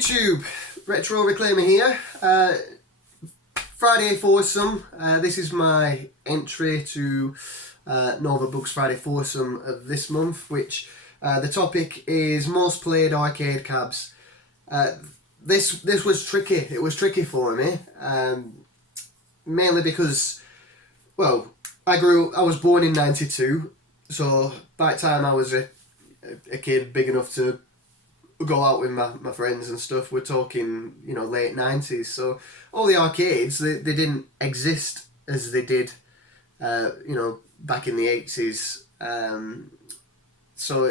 YouTube, Retro Reclaimer here. Friday Fousome. This is my entry to Novabugs Friday Fousome of this month, which the topic is most played arcade cabs. This was tricky. It was tricky for me, mainly because, well, I was born in '92, so by the time I was a kid big enough to go out with my friends and stuff, we're talking, late 90s, so all the arcades, they didn't exist as they did, back in the 80s, so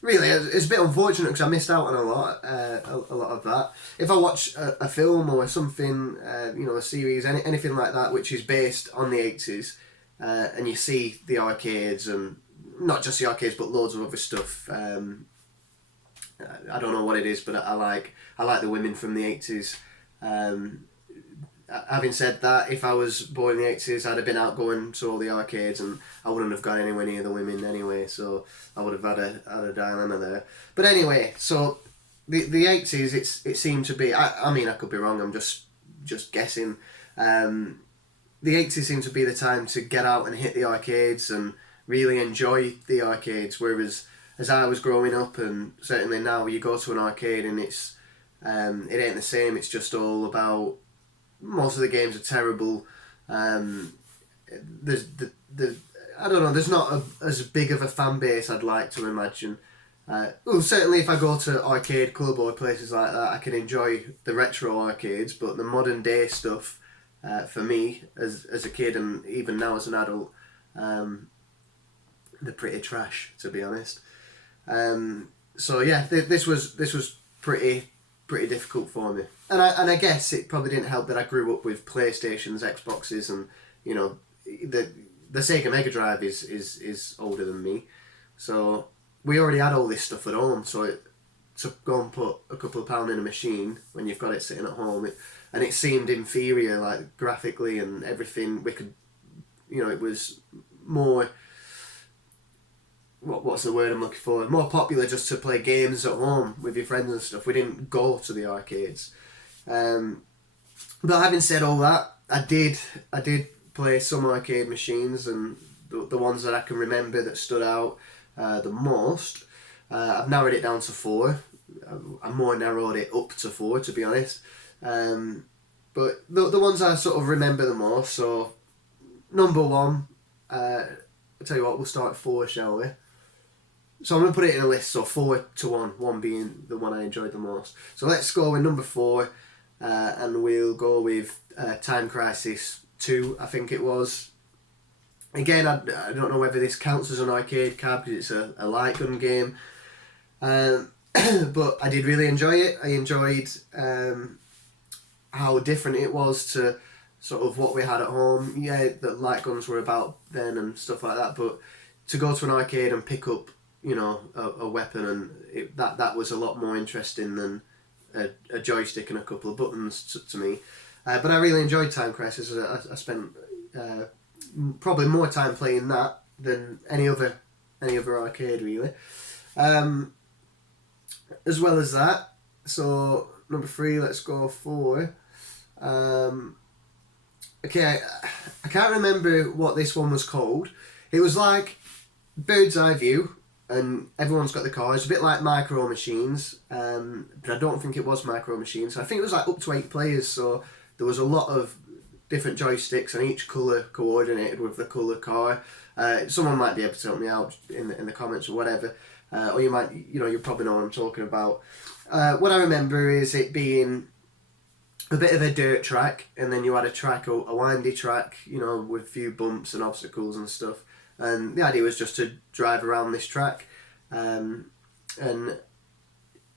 really it's a bit unfortunate because I missed out on a lot of that. If I watch a film or something, a series, anything like that which is based on the 80s, and you see the arcades, and not just the arcades but loads of other stuff, I don't know what it is, but I like the women from the 80s. Having said that, if I was born in the 80s, I'd have been out going to all the arcades and I wouldn't have got anywhere near the women anyway, so I would have had a dilemma there. But anyway, so the 80s, it seemed to be, I mean I could be wrong, I'm just guessing. The 80s seemed to be the time to get out and hit the arcades and really enjoy the arcades, whereas as I was growing up, and certainly now, you go to an arcade and it ain't the same. It's just all about, most of the games are terrible. There's I don't know, there's not as big of a fan base I'd like to imagine. Well, certainly if I go to arcade club or places like that, I can enjoy the retro arcades, but the modern day stuff, for me as a kid and even now as an adult, they're pretty trash, to be honest. So yeah, this was pretty difficult for me, and I guess it probably didn't help that I grew up with PlayStations, Xboxes, and the Sega Mega Drive is older than me, so we already had all this stuff at home. So to go and put a couple of pound in a machine when you've got it sitting at home, and it seemed inferior, like graphically and everything. We could, it was more. What's the word I'm looking for? More popular just to play games at home with your friends and stuff. We didn't go to the arcades. But having said all that, I did play some arcade machines, and the ones that I can remember that stood out the most, I've narrowed it down to 4. I more narrowed it up to 4, to be honest. But the ones I sort of remember the most. So number 1, I'll tell you what, we'll start at 4, shall we? So I'm going to put it in a list, so 4 to 1, 1 being the one I enjoyed the most. So let's go with number 4, and we'll go with Time Crisis 2, I think it was. Again, I don't know whether this counts as an arcade cab because it's a light gun game, but I did really enjoy it. I enjoyed how different it was to sort of what we had at home. Yeah, the light guns were about then and stuff like that, but to go to an arcade and pick up a weapon, and that was a lot more interesting than a joystick and a couple of buttons to me. But I really enjoyed Time Crisis. I spent probably more time playing that than any other arcade, really. As well as that, so number 3, let's go for. Okay, I can't remember what this one was called. It was like bird's eye view, and everyone's got the cars, a bit like Micro Machines, but I don't think it was Micro Machines. I think it was like up to 8 players, so there was a lot of different joysticks, and each colour coordinated with the colour car. Someone might be able to help me out in the comments or whatever, or you might, you probably know what I'm talking about. What I remember is it being a bit of a dirt track, and then you had a windy track, with a few bumps and obstacles and stuff. And the idea was just to drive around this track, and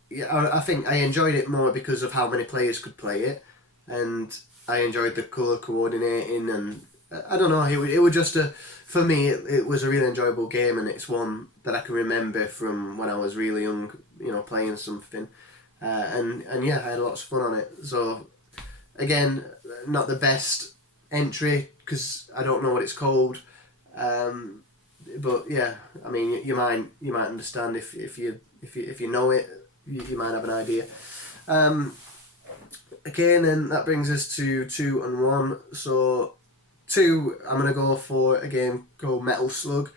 yeah, I think I enjoyed it more because of how many players could play it, and I enjoyed the colour coordinating, and I don't know, it was just for me it was a really enjoyable game, and it's one that I can remember from when I was really young, playing something, and yeah, I had lots of fun on it. So again, not the best entry because I don't know what it's called. But yeah, I mean, you might understand if you know it, you might have an idea. Again, then that brings us to 2 and 1. So 2, I'm going to go for a game called Metal Slug.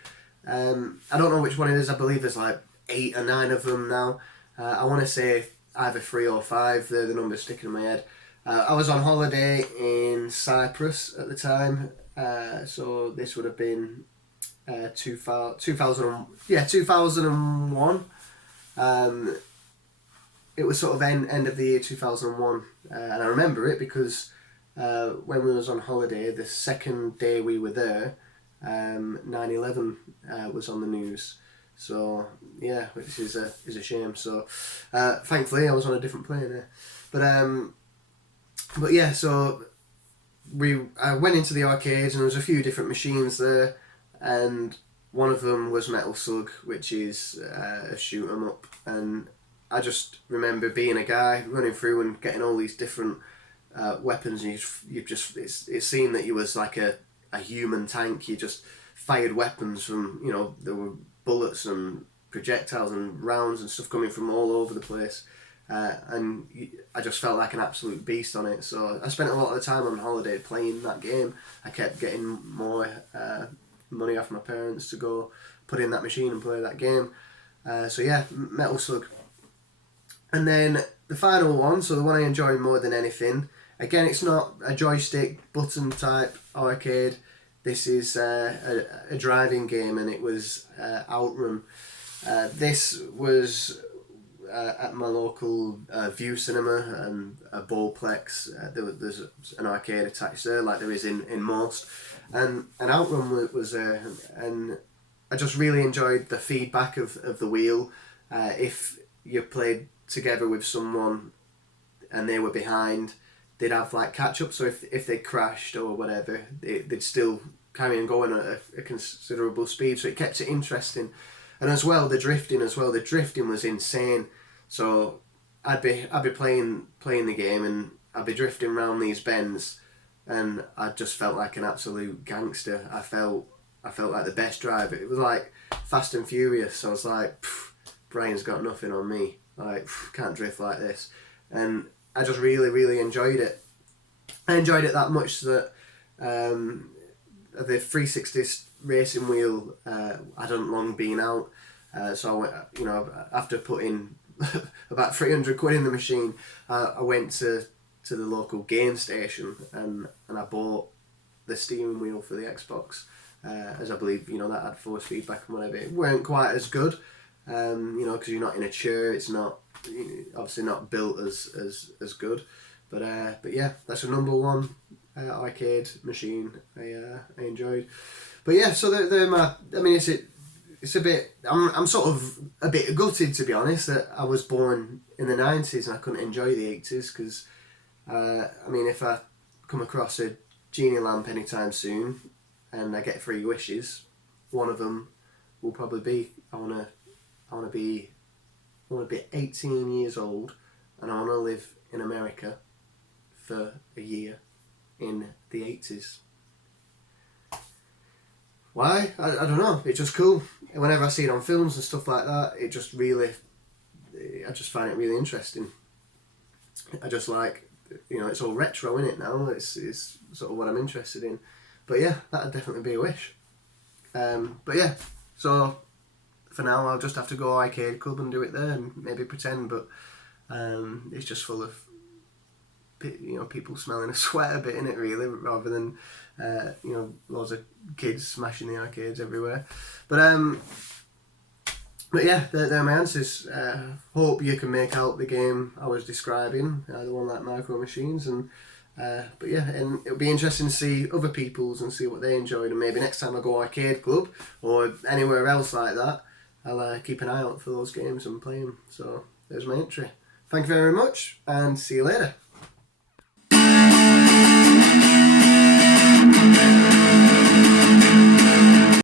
I don't know which one it is. I believe there's like 8 or 9 of them now. I want to say either 3 or 5. They're the numbers sticking in my head. I was on holiday in Cyprus at the time. So this would have been 2001. It was sort of end of the year 2001, and I remember it because when we was on holiday, the second day we were there, 9/11 was on the news. So yeah, which is a shame. So thankfully I was on a different plane there, but yeah. So I went into the arcades and there was a few different machines there, and one of them was Metal Slug, which is a shoot 'em up, and I just remember being a guy running through and getting all these different weapons, and it seemed that you was like a human tank. You just fired weapons from, there were bullets and projectiles and rounds and stuff coming from all over the place, and I just felt like an absolute beast on it. So I spent a lot of the time on holiday playing that game. I kept getting more money off my parents to go put in that machine and play that game. So yeah, Metal Slug. And then the final one, so the one I enjoy more than anything, again, it's not a joystick button type arcade. This is a driving game, and it was Outrun. This was at my local View Cinema and a Bowlplex. There's an arcade attached there, like there is in most. And Outrun was there, and I just really enjoyed the feedback of the wheel. If you played together with someone and they were behind, they'd have like catch up, so if they crashed or whatever, they'd still carry on going at a considerable speed, so it kept it interesting. And as well, the drifting was insane. So I'd be playing the game, and I'd be drifting around these bends, and I just felt like an absolute gangster. I felt like the best driver. It was like Fast and Furious. So I was like, Brian's got nothing on me. Like, can't drift like this. And I just really, really enjoyed it. I enjoyed it that much that the 360 racing wheel hadn't long been out. So I went, after putting about 300 quid in the machine, I went to the local game station and I bought the steering wheel for the Xbox, as I believe, that had force feedback and whatever. It weren't quite as good. Because you're not in a chair, it's not obviously not built as good, but yeah, that's a number one arcade machine I enjoyed. But yeah, so they're my. I mean, it's a bit. I'm sort of a bit gutted, to be honest, that I was born in the 90s and I couldn't enjoy the 80s, because if I come across a genie lamp anytime soon and I get 3 wishes, one of them will probably be I want to be 18 years old, and I want to live in America for a year in the 80s. Why? I don't know. It's just cool. Whenever I see it on films and stuff like that, I just find it really interesting. I just like, it's all retro in it now. It's sort of what I'm interested in. But yeah, that'd definitely be a wish. But yeah, so for now I'll just have to go arcade club and do it there and maybe pretend, but it's just full of people smelling a sweat a bit in it, really, rather than loads of kids smashing the arcades everywhere. But yeah, they're my answers. Hope you can make out the game I was describing, the one like Micro Machines, and but yeah, and it'll be interesting to see other people's and see what they enjoyed, and maybe next time I go arcade club or anywhere else like that, I'll keep an eye out for those games and play them. So there's my entry. Thank you very much, and see you later.